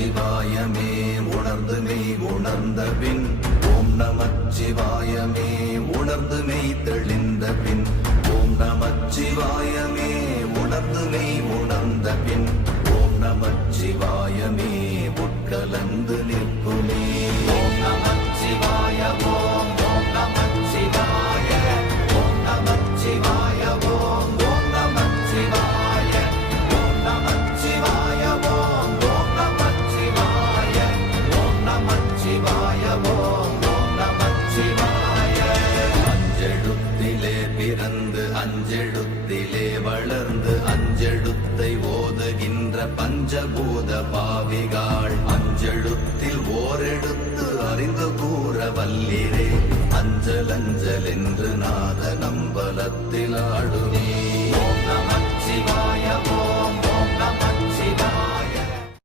நமச்சிவாயமே உணர்ந்து மெய் உணர்ந்த பின் ஓம் நமச்சிவாயமே உணர்ந்து மெய் தெளிந்த பின் ஓம் நமச்சிவாயமே உணர்ந்து மெய் உணர்ந்த பின் ஓம் நமச்சிவாயமே உட்கலந்து நிற்குமே. ஓம் நமச்சிவாய ஓம் ஓம் நமச்சிவாய ஓம் நமச்சிவாய ஓம் ஓம் நமச்சிவாய ஓம் நமச்சிவாய ஓம் ஓம் நமச்சிவாய ஓம் நமச்சிவாய ஓம் ஓம் நமச்சிவாய. அஞ்செழுத்திலே பிறந்து அஞ்செழுத்திலே வளர்ந்து அஞ்செழுத்தை ஓதுகின்ற பஞ்சபூத பாவிகாள் அஞ்செழுத்தில் ஓரெழுத்து அறிந்து கூற வல்லிரே அஞ்சல் அஞ்சல் என்று நாத நம்பலத்தில் ஆடுமே.